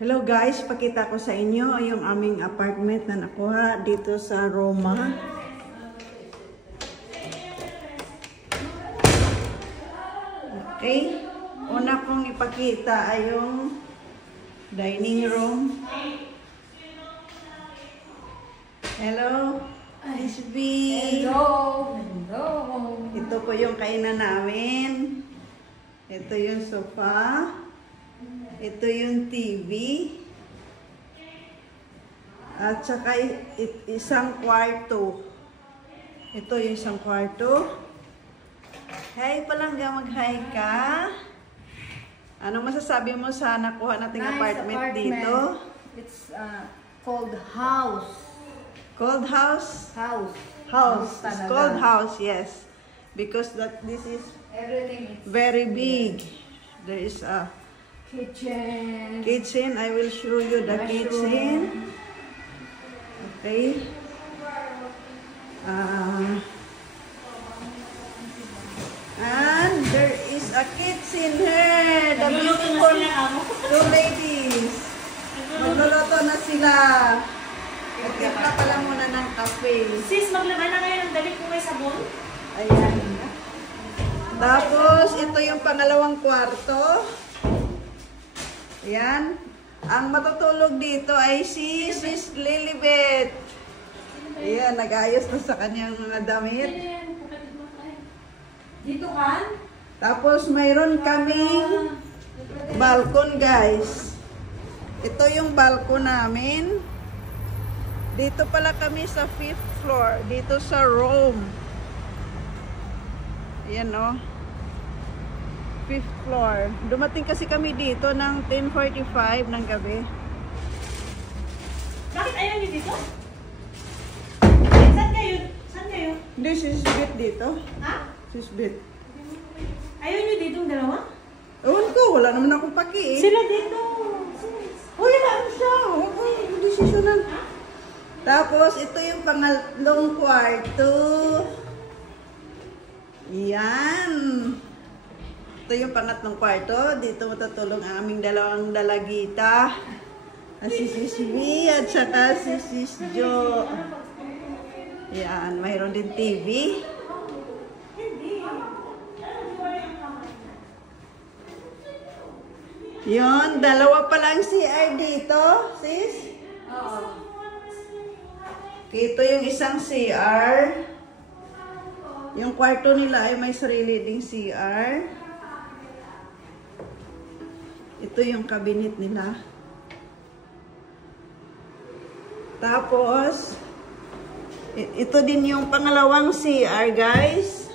Hello guys, pakita ko sa inyo yung aming apartment na nakuha dito sa Roma. Okay, una kong ipakita ay yung dining room. Hello, Miss B. Hello. Hello. Ito po yung kainan namin. Ito yung sofa. Ito yung TV. At saka isang kwarto. Ito yung isang kwarto. Hi, Palangga, mag-hi ka. Ano masasabi mo sa nakuha nating apartment dito? It's called house. Cold house? House. House. It's Talaga. called house, yes. Because this is Everything is very big. There is a kitchen. I will show you the Mushroom. kitchen. Okay. And there is a kitchen here. The beautiful two ladies. Magluluto na sila. Nagtimpla pala muna ng cafe. Sis, maglaba na ngayon ng damit ko may sabon. Ayan. Tapos, ito yung pangalawang kwarto. Ayan. Ang matutulog dito ay si Sis Lilibet. Ayan, nag-ayos na sa kanyang mga damit. Dito kan? Tapos, mayroon kaming balkon, guys. Ito yung balkon namin. Dito pala kami sa 5th floor. Dito sa Rome. Ayan, oh. 5th floor. Dumating kasi kami dito ng 10:45 ng gabi. Bakit ayaw niyo dito? Saan kayo? Saan kayo? Hindi, sisbit dito. Ha? Sisbit. Ayaw niyo dito ang dalawa? Ewan ko, wala naman akong paki eh. Sila dito. Uy, ano siya? Okay, desisyonan. Tapos, ito yung pangalong kwarto. Yan. Ito yung pangatlong kwarto. Dito matutulong ang aming dalawang dalagita. Si Sis V at saka si Sis Jo. Yan, mayroon din TV. Yun, dalawa pa lang CR dito, sis. Oo. Ito yung isang CR. Yung kwarto nila ay may sarili ding CR. Ito yung cabinet nila. Tapos, ito din yung pangalawang CR, guys.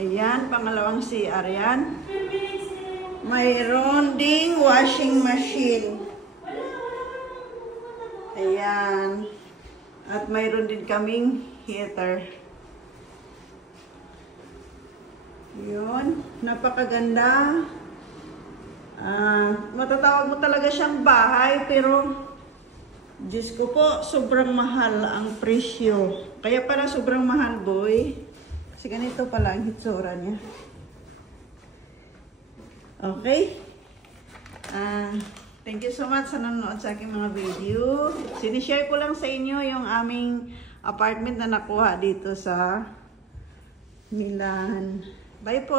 Ayan, pangalawang CR yan. Mayroon ding washing machine. Ayan. At mayroon din kaming heater. Yun. Napakaganda. Matatawag mo talaga siyang bahay, pero Diyos ko po, sobrang mahal ang presyo. Kaya pala sobrang mahal, boy. Kasi ganito pala ang hitsura niya. Okay? Thank you so much sa nanonood sa aking mga video. Sinishare ko lang sa inyo yung aming apartment na nakuha dito sa Milan. Bye po!